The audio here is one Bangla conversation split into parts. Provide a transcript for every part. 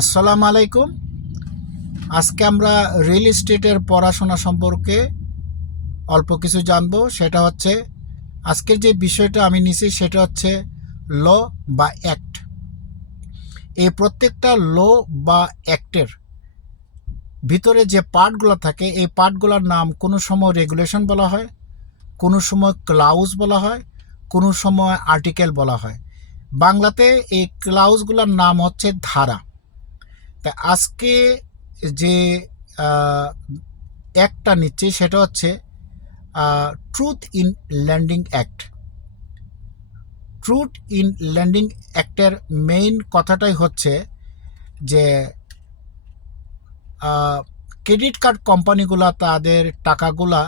আসসালামু আলাইকুম। আজকে আমরা রিয়েল এস্টেটের পড়াশোনা সম্পর্কে অল্প কিছু জানব। সেটা হচ্ছে আজকের যে বিষয়টা আমি নিছি সেটা হচ্ছে ল বা অ্যাক্ট। এই প্রত্যেকটা ল বা অ্যাক্টের ভিতরে যে পার্টগুলো থাকে এই পার্টগুলোর নাম কোনো সময় রেগুলেশন বলা হয়, কোনো সময় ক্লাউজ বলা হয়, কোনো সময় আর্টিকেল বলা হয়। বাংলাতে এই ক্লাউজগুলোর নাম হচ্ছে ধারা। তা আজকে যে অ্যাক্টটা নিচ্ছি সেটা হচ্ছে truth in lending act. Truth in lending অ্যাক্টের মেইন কথাটাই হচ্ছে যে ক্রেডিট কার্ড কোম্পানিগুলা তাদের টাকাগুলা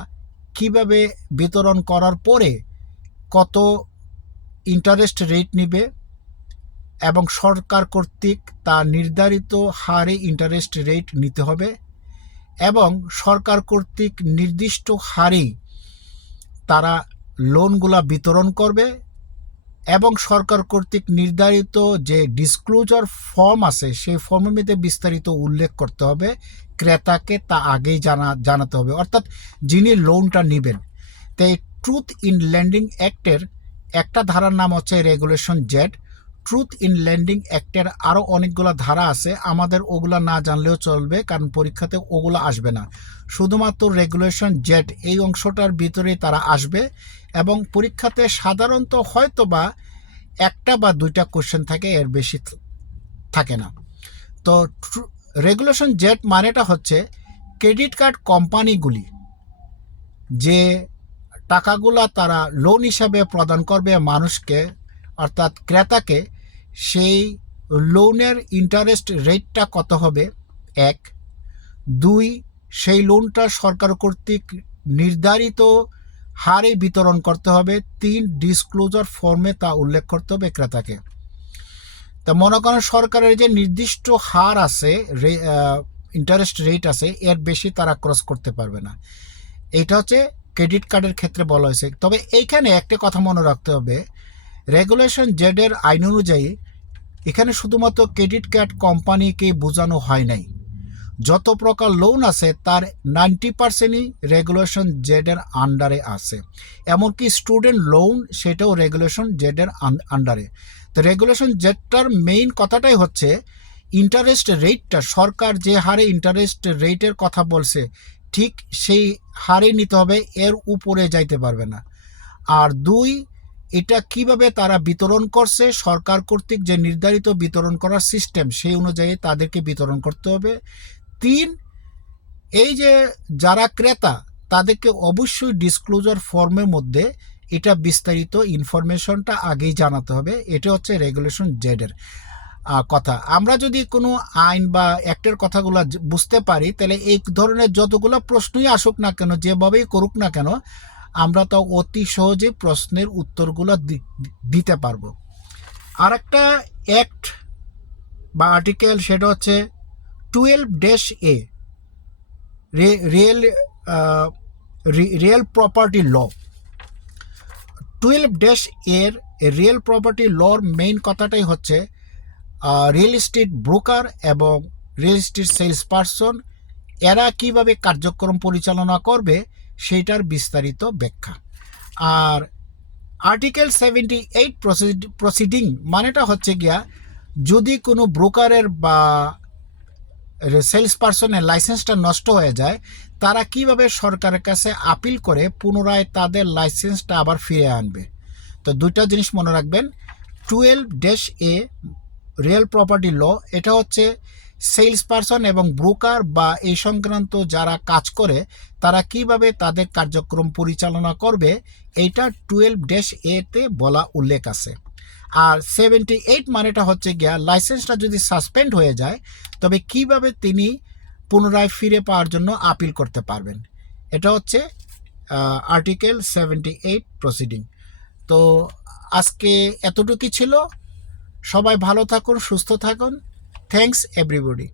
কিভাবে বিতরণ করার পরে কত ইন্টারেস্ট রেট নিবে এবং সরকার কর্তৃক তা নির্ধারিত হারে ইন্টারেস্ট রেট নিতে হবে এবং সরকার কর্তৃক নির্দিষ্ট হারেই তারা লোনগুলা বিতরণ করবে এবং সরকার কর্তৃক নির্ধারিত যে ডিসক্লোজার ফর্ম আছে সেই ফর্মের মধ্যে বিস্তারিত উল্লেখ করতে হবে, ক্রেতাকে তা আগেই জানাতে হবে, অর্থাৎ যিনি লোনটা নেবেন। তো এই ট্রুথ ইন ল্যান্ডিং অ্যাক্টের একটা ধারার নাম হচ্ছে regulation Z. Truth in lending অ্যাক্টের আরও অনেকগুলো ধারা আছে, আমাদের ওগুলা না জানলেও চলবে, কারণ পরীক্ষাতে ওগুলো আসবে না। শুধুমাত্র রেগুলেশন জেড এই অংশটার ভিতরেই তারা আসবে এবং পরীক্ষাতে সাধারণত হয়তো বা একটা বা দুইটা কোশ্চেন থাকে, এর বেশি থাকে না। তো রেগুলেশন জেড মানেটা হচ্ছে ক্রেডিট কার্ড কোম্পানিগুলি যে টাকাগুলা তারা লোন হিসাবে প্রদান করবে মানুষকে অর্থাৎ ক্রেতাকে, সেই লোনের ইন্টারেস্ট রেটটা কত হবে, 1। 2, সেই লোনটা সরকার কর্তৃক নির্ধারিত হারে বিতরণ করতে হবে। 3, ডিসক্লোজার ফর্মে তা উল্লেখ করতে হবে ক্রেতাকে। তা মনে করেন সরকারের যে নির্দিষ্ট হার আছে, ইন্টারেস্ট রেট আছে, এর বেশি তারা ক্রস করতে পারবে না। এইটা হচ্ছে ক্রেডিট কার্ডের ক্ষেত্রে বলা হয়েছে। তবে এইখানে একটা কথা মনে রাখতে হবে, রেগুলেশন জেডের আইন অনুযায়ী এখানে শুধুমাত্র ক্রেডিট কার্ড কোম্পানিকে বোঝানো হয় নাই। যত প্রকার লোন আছে তার 90%ই রেগুলেশন জেডের আন্ডারে আছে। এমনকি স্টুডেন্ট লোন সেটাও রেগুলেশন জেডের আন্ডারে। তো রেগুলেশন জেডটার মেইন কথাটাই হচ্ছে ইন্টারেস্ট রেটটা সরকার যে হারে ইন্টারেস্ট রেটের কথা বলছে ঠিক সেই হারে নিতে হবে, এর উপরে যাইতে পারবে না। আর 2, এটা কিভাবে তারা বিতরণ করছে, সরকার কর্তৃক যে নির্ধারিত বিতরণ করার সিস্টেম সেই অনুযায়ী তাদেরকে বিতরণ করতে হবে। 3, এই যে যারা ক্রেতা তাদেরকে অবশ্যই ডিসক্লোজার ফর্মের মধ্যে এটা বিস্তারিত ইনফরমেশনটা আগেই জানাতে হবে। এটা হচ্ছে রেগুলেশন জেডের কথা। আমরা যদি কোনো আইন বা অ্যাক্টের কথাগুলো বুঝতে পারি তাহলে এই ধরনের যতগুলো প্রশ্নই আসুক না কেন, যেভাবেই করুক না কেন, আমরা তো অতি সহজে প্রশ্নের উত্তরগুলো দিতে পারবো। আর একটা অ্যাক্ট বা আর্টিকেল সেটা হচ্ছে 12-A, রিয়েল প্রপার্টি ল। 12-এর রিয়েল প্রপার্টি লর মেইন কথাটাই হচ্ছে রিয়েল এস্টেট ব্রোকার এবং রিয়েল এস্টেট সেলস পারসন এরা কিভাবে কার্যক্রম পরিচালনা করবে সেইটার বিস্তারিত ব্যাখ্যা। আর আর্টিকেল 78 প্রসিডিং মানেটা হচ্ছে গিয়া যদি কোনো ব্রোকারের বা সেলস পারসনের লাইসেন্সটা নষ্ট হয়ে যায় তারা কিভাবে সরকারের কাছে আপিল করে পুনরায় তাদের লাইসেন্সটা আবার ফিরে আনবে। তো দুইটা জিনিস মনে রাখবেন। 12-A রিয়েল প্রপার্টি ল, এটা হচ্ছে সেলস পারসন এবং ব্রোকার বা এই সংক্রান্ত যারা কাজ করে তারা কিভাবে তাদের কার্যক্রম পরিচালনা করবে, এইটা 12-A-তে বলা উল্লেখ আছে। আর 78 মানেটা হচ্ছে গিয়া লাইসেন্সটা যদি সাসপেন্ড হয়ে যায় তবে কিভাবে তিনি পুনরায় ফিরে পাওয়ার জন্য আপিল করতে পারবেন। এটা হচ্ছে আর্টিকেল 78 প্রসিডিং। তো আজকে এতটুকুই ছিল। সবাই ভালো থাকুন, সুস্থ থাকুন। Thanks everybody.